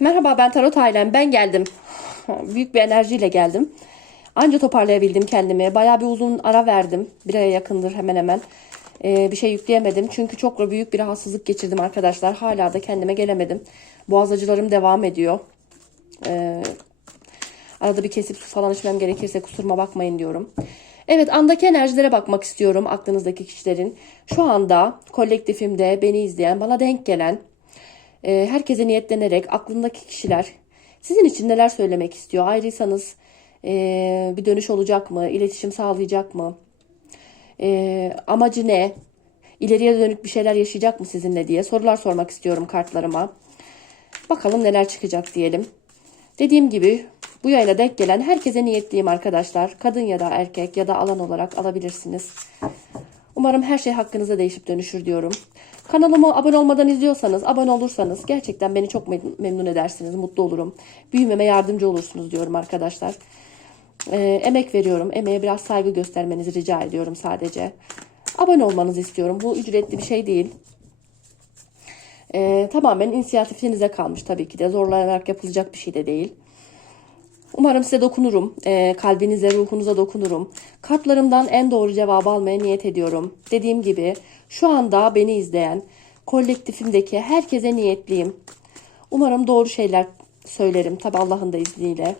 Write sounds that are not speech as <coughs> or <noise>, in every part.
Merhaba ben Tarot Ailem. Ben geldim. Büyük bir enerjiyle geldim. Anca toparlayabildim kendimi. Bayağı bir uzun ara verdim. Bir aya yakındır hemen hemen. Ee, bir şey yükleyemedim. Çünkü çok büyük bir rahatsızlık geçirdim arkadaşlar. Hala da kendime gelemedim. Boğaz acılarım devam ediyor. Ee, arada bir kesip su falan içmem gerekirse kusuruma bakmayın diyorum. Evet andaki enerjilere bakmak istiyorum aklınızdaki kişilerin. Şu anda kolektifimde beni izleyen, bana denk gelen e, herkese niyetlenerek aklındaki kişiler sizin için neler söylemek istiyor? Ayrıysanız e, bir dönüş olacak mı? İletişim sağlayacak mı? E, amacı ne? İleriye dönük bir şeyler yaşayacak mı sizinle diye sorular sormak istiyorum kartlarıma. Bakalım neler çıkacak diyelim. Dediğim gibi bu yayına denk gelen herkese niyetliyim arkadaşlar. Kadın ya da erkek ya da alan olarak alabilirsiniz. Umarım her şey hakkınıza değişip dönüşür diyorum. Kanalıma abone olmadan izliyorsanız, abone olursanız gerçekten beni çok mem- memnun edersiniz, mutlu olurum. Büyümeme yardımcı olursunuz diyorum arkadaşlar. Ee, emek veriyorum. Emeğe biraz saygı göstermenizi rica ediyorum sadece. Abone olmanızı istiyorum. Bu ücretli bir şey değil. Ee, tamamen inisiyatifinize kalmış tabii ki de. Zorlanarak yapılacak bir şey de değil. Umarım size dokunurum. Ee, kalbinize, ruhunuza dokunurum. Kartlarımdan en doğru cevabı almaya niyet ediyorum. Dediğim gibi şu anda beni izleyen kolektifimdeki herkese niyetliyim. Umarım doğru şeyler söylerim. Tabi Allah'ın da izniyle.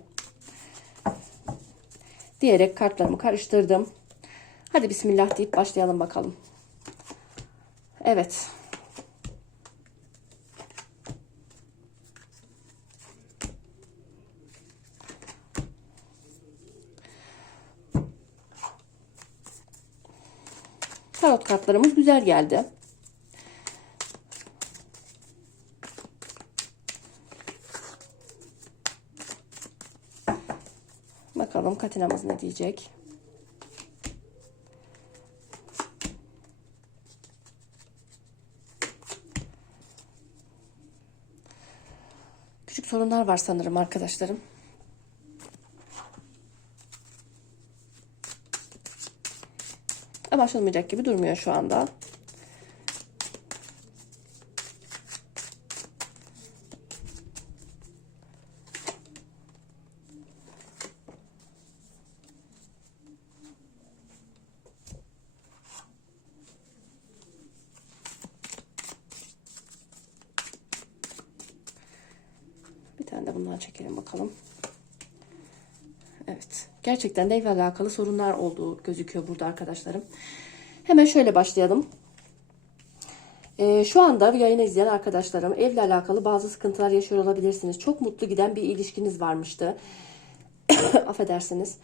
Diyerek kartlarımı karıştırdım. Hadi bismillah deyip başlayalım bakalım. Evet. Tarot kartlarımız güzel geldi. Bakalım katinamız ne diyecek. Küçük sorunlar var sanırım arkadaşlarım. Ama aşılmayacak gibi durmuyor şu anda. Bir tane de bundan çekelim bakalım. Evet. Gerçekten de evle alakalı sorunlar olduğu gözüküyor burada arkadaşlarım. Hemen şöyle başlayalım. Ee, şu anda yayını izleyen arkadaşlarım evle alakalı bazı sıkıntılar yaşıyor olabilirsiniz. Çok mutlu giden bir ilişkiniz varmıştı. <coughs> Affedersiniz.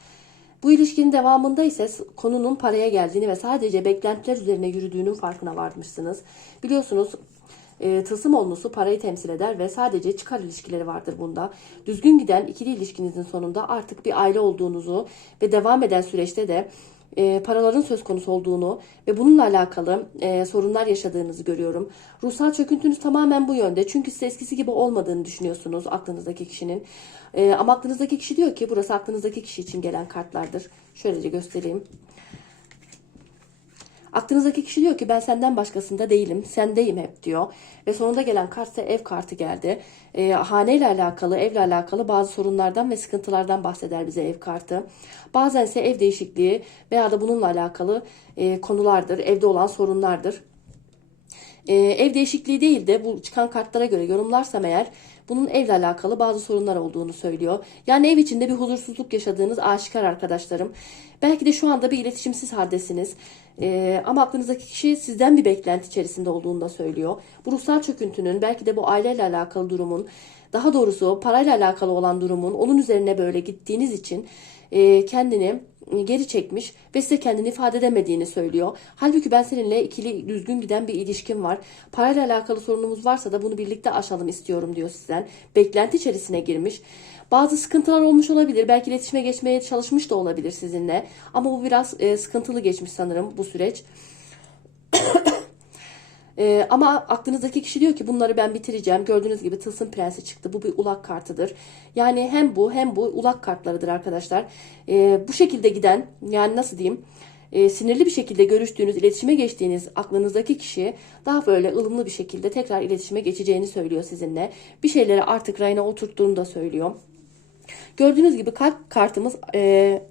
Bu ilişkinin devamında ise konunun paraya geldiğini ve sadece beklentiler üzerine yürüdüğünün farkına varmışsınız. Biliyorsunuz e, tılsım olması parayı temsil eder ve sadece çıkar ilişkileri vardır bunda. Düzgün giden ikili ilişkinizin sonunda artık bir aile olduğunuzu ve devam eden süreçte de e, paraların söz konusu olduğunu ve bununla alakalı e, sorunlar yaşadığınızı görüyorum. Ruhsal çöküntünüz tamamen bu yönde. Çünkü siz eskisi gibi olmadığını düşünüyorsunuz aklınızdaki kişinin. E, ama aklınızdaki kişi diyor ki burası aklınızdaki kişi için gelen kartlardır. Şöylece göstereyim. Aklınızdaki kişi diyor ki ben senden başkasında değilim, sendeyim hep diyor. Ve sonunda gelen kart ise ev kartı geldi. E, haneyle alakalı, evle alakalı bazı sorunlardan ve sıkıntılardan bahseder bize ev kartı. Bazen ise ev değişikliği veya da bununla alakalı e, konulardır, evde olan sorunlardır. E, ev değişikliği değil de bu çıkan kartlara göre yorumlarsam eğer bunun evle alakalı bazı sorunlar olduğunu söylüyor. Yani ev içinde bir huzursuzluk yaşadığınız aşikar arkadaşlarım. Belki de şu anda bir iletişimsiz haldesiniz. Ee, ama aklınızdaki kişi sizden bir beklenti içerisinde olduğunu da söylüyor. Bu ruhsal çöküntünün belki de bu aileyle alakalı durumun daha doğrusu parayla alakalı olan durumun onun üzerine böyle gittiğiniz için e, kendini geri çekmiş ve size kendini ifade edemediğini söylüyor. Halbuki ben seninle ikili düzgün giden bir ilişkim var. Parayla alakalı sorunumuz varsa da bunu birlikte aşalım istiyorum diyor sizden. Beklenti içerisine girmiş. Bazı sıkıntılar olmuş olabilir. Belki iletişime geçmeye çalışmış da olabilir sizinle. Ama bu biraz e, sıkıntılı geçmiş sanırım bu süreç. Ee, ama aklınızdaki kişi diyor ki bunları ben bitireceğim. Gördüğünüz gibi tılsım prensi çıktı. Bu bir ulak kartıdır. Yani hem bu hem bu ulak kartlarıdır arkadaşlar. Ee, bu şekilde giden yani nasıl diyeyim e, sinirli bir şekilde görüştüğünüz, iletişime geçtiğiniz aklınızdaki kişi daha böyle ılımlı bir şekilde tekrar iletişime geçeceğini söylüyor sizinle. Bir şeyleri artık rayına oturttuğunu da söylüyor. Gördüğünüz gibi kalp kartımız e,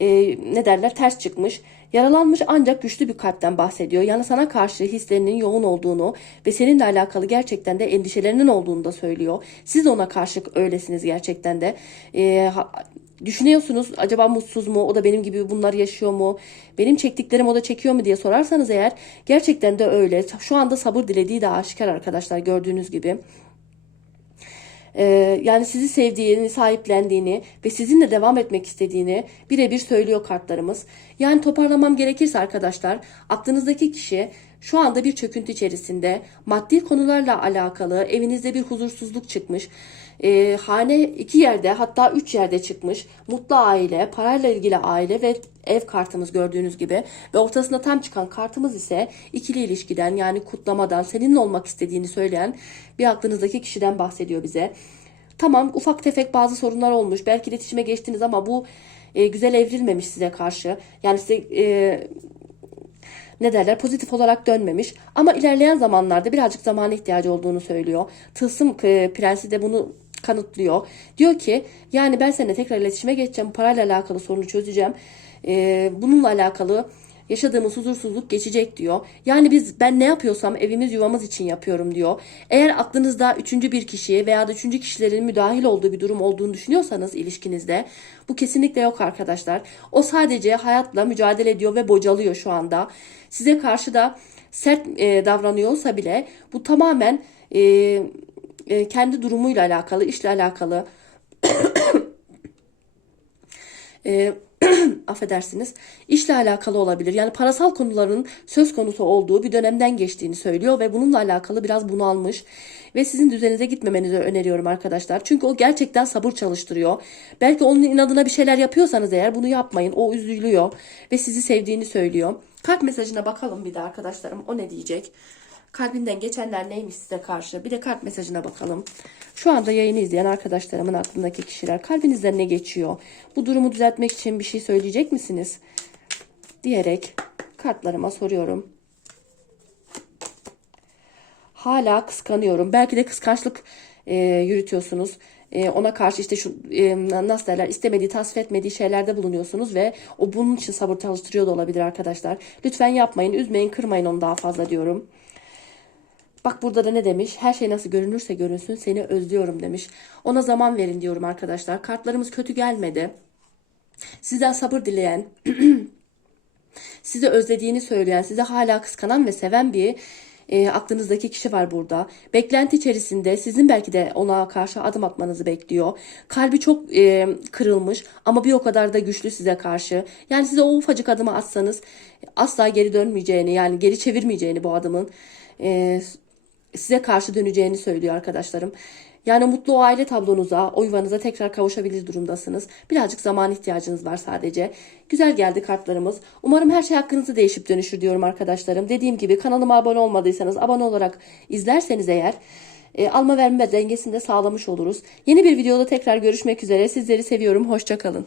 e, ne derler ters çıkmış. Yaralanmış ancak güçlü bir kalpten bahsediyor. Yani sana karşı hislerinin yoğun olduğunu ve seninle alakalı gerçekten de endişelerinin olduğunu da söylüyor. Siz ona karşı öylesiniz gerçekten de. E, ha- düşünüyorsunuz acaba mutsuz mu? O da benim gibi bunlar yaşıyor mu? Benim çektiklerim o da çekiyor mu diye sorarsanız eğer gerçekten de öyle. Şu anda sabır dilediği de aşikar arkadaşlar gördüğünüz gibi. Ee, yani sizi sevdiğini, sahiplendiğini ve sizinle devam etmek istediğini birebir söylüyor kartlarımız. Yani toparlamam gerekirse arkadaşlar, aklınızdaki kişi şu anda bir çöküntü içerisinde, maddi konularla alakalı evinizde bir huzursuzluk çıkmış. Ee, hane iki yerde hatta üç yerde çıkmış. Mutlu aile, parayla ilgili aile ve ev kartımız gördüğünüz gibi. Ve ortasında tam çıkan kartımız ise ikili ilişkiden yani kutlamadan seninle olmak istediğini söyleyen bir aklınızdaki kişiden bahsediyor bize. Tamam ufak tefek bazı sorunlar olmuş. Belki iletişime geçtiniz ama bu e, güzel evrilmemiş size karşı. Yani size e, ne derler pozitif olarak dönmemiş. Ama ilerleyen zamanlarda birazcık zamana ihtiyacı olduğunu söylüyor. Tılsım e, prensi de bunu kanıtlıyor. Diyor ki yani ben seninle tekrar iletişime geçeceğim. Parayla alakalı sorunu çözeceğim. E, bununla alakalı yaşadığımız huzursuzluk geçecek diyor. Yani biz ben ne yapıyorsam evimiz yuvamız için yapıyorum diyor. Eğer aklınızda üçüncü bir kişi veya da üçüncü kişilerin müdahil olduğu bir durum olduğunu düşünüyorsanız ilişkinizde bu kesinlikle yok arkadaşlar. O sadece hayatla mücadele ediyor ve bocalıyor şu anda. Size karşı da sert e, davranıyor olsa bile bu tamamen e, e, kendi durumuyla alakalı, işle alakalı. <coughs> e, <coughs> affedersiniz işle alakalı olabilir. Yani parasal konuların söz konusu olduğu bir dönemden geçtiğini söylüyor ve bununla alakalı biraz bunalmış ve sizin düzeninize gitmemenizi öneriyorum arkadaşlar. Çünkü o gerçekten sabır çalıştırıyor. Belki onun inadına bir şeyler yapıyorsanız eğer bunu yapmayın. O üzülüyor ve sizi sevdiğini söylüyor. Kalp mesajına bakalım bir de arkadaşlarım. O ne diyecek? Kalbinden geçenler neymiş size karşı? Bir de kalp mesajına bakalım. Şu anda yayını izleyen arkadaşlarımın aklındaki kişiler kalbinizden ne geçiyor? Bu durumu düzeltmek için bir şey söyleyecek misiniz? Diyerek kartlarıma soruyorum. Hala kıskanıyorum. Belki de kıskançlık e, yürütüyorsunuz. E, ona karşı işte şu e, nasıl derler istemediği, tasvip etmediği şeylerde bulunuyorsunuz ve o bunun için sabır çalıştırıyor da olabilir arkadaşlar. Lütfen yapmayın, üzmeyin, kırmayın onu daha fazla diyorum. Bak burada da ne demiş? Her şey nasıl görünürse görünsün seni özlüyorum demiş. Ona zaman verin diyorum arkadaşlar. Kartlarımız kötü gelmedi. Sizden sabır dileyen, <clears throat> sizi özlediğini söyleyen, sizi hala kıskanan ve seven bir e, aklınızdaki kişi var burada. Beklenti içerisinde sizin belki de ona karşı adım atmanızı bekliyor. Kalbi çok e, kırılmış ama bir o kadar da güçlü size karşı. Yani size o ufacık adımı atsanız asla geri dönmeyeceğini yani geri çevirmeyeceğini bu adımın e, size karşı döneceğini söylüyor arkadaşlarım. Yani mutlu aile tablonuza, o yuvanıza tekrar kavuşabilir durumdasınız. Birazcık zaman ihtiyacınız var sadece. Güzel geldi kartlarımız. Umarım her şey hakkınızda değişip dönüşür diyorum arkadaşlarım. Dediğim gibi kanalıma abone olmadıysanız abone olarak izlerseniz eğer e, alma verme dengesini de sağlamış oluruz. Yeni bir videoda tekrar görüşmek üzere. Sizleri seviyorum. Hoşçakalın.